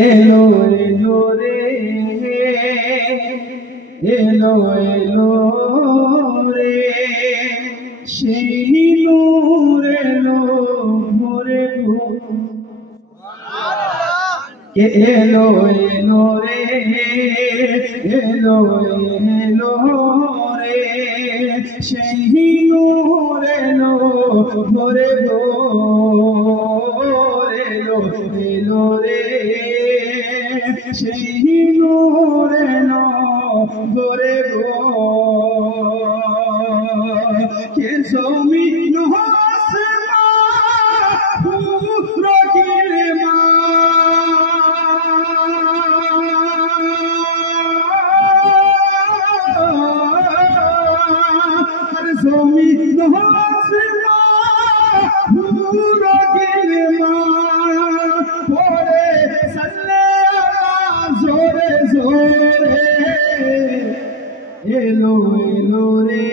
এলো এলো রে এলো এলো রে সেই নূর এলো ভোরে কে এলো এলো রে এলো এলো রে সেই নূর এলো ভোরে এলো এলো রে সেই নূর এলো ভোরে কে জমিন জমিন পুরো গিলমা পড়ে সাল্লে জোরে জোরে এলো এলো রে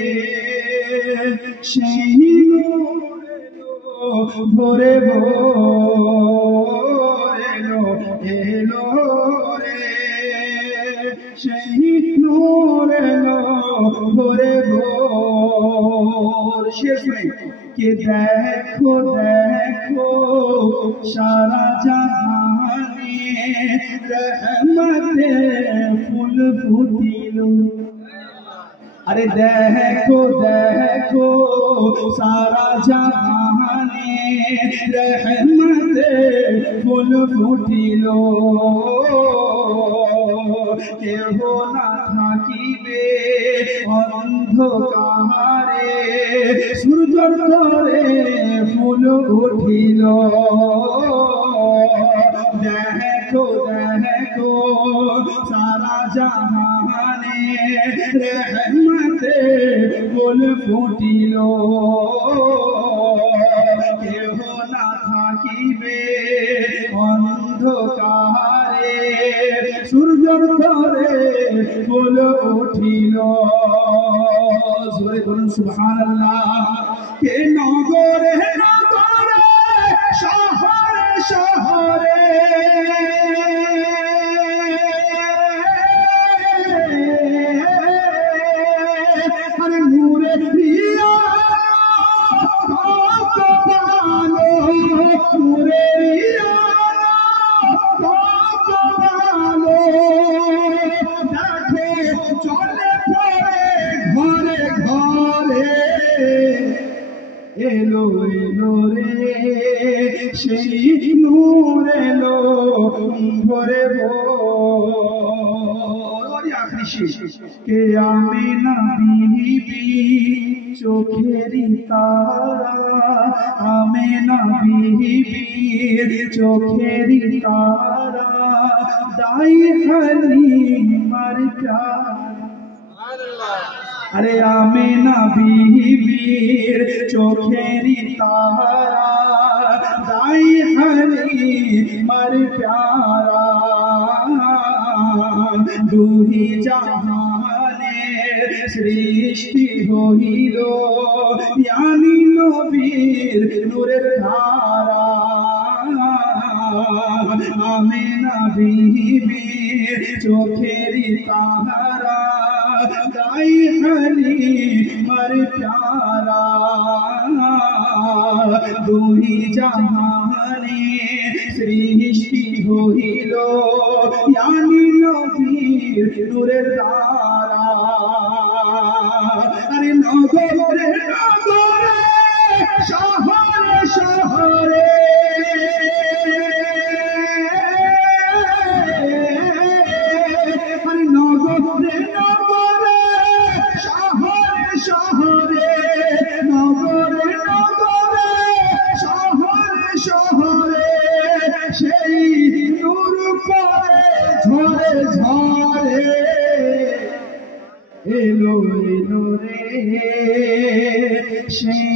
সেই নূর এলো ভোরে এলো এলো রে সেই নূর এলো ভোরে শেষ নেই কে দেখো দেখো সারা জাহানে রহমতে ফুল ফুটিল আরে দেখো দেখো সারা জাহানে রহমতে ফুল ফুটিল কেহ না থাকিবে অন্ধকারে সূর্যর তরে ফুল উঠিল দেখো দেখো সারা জাহানে রহমতে ফুল ফুটিল কেহ না থাকিবে অন্ধকারে সূর্যর তরে ফুল উঠিল জোরে বলুন সুবহানাল্লাহ কে নগরে নগরে শহরে শহরে আরে নূরে দিয়া কত ভালো নূরে দিয়া কত ভালো দেখে চলে পড়ে ঘরে ঘরে এলো এলো রে সেই নূর এলো ভোরে আখরি শেষ কে আমিনা বিবি চোখেরি তারা আমিনা বিবির চোখেরি তারা দাই হালিমার প্যার আরে আমিনা বিবির চোখেরি তারা দাই হালিমার প্যারা দুহি জাহানের সৃষ্টি হইল ইয়ানি নবীর নূরের ধারা আমিনা বিবির চোখেরি তারা গাই হালিমার প্যারা দুই জাহানে সৃষ্টি হইল ইয়ানি নবীর নূরের ধারা আরে নগরে নগরে শহরে শহরে আরে নগরে নগরে শহরে শহরে নগরে নগরে শহরে শহরে সেই নূর পরে ঝরে ঝরে এলো এলো রে সেই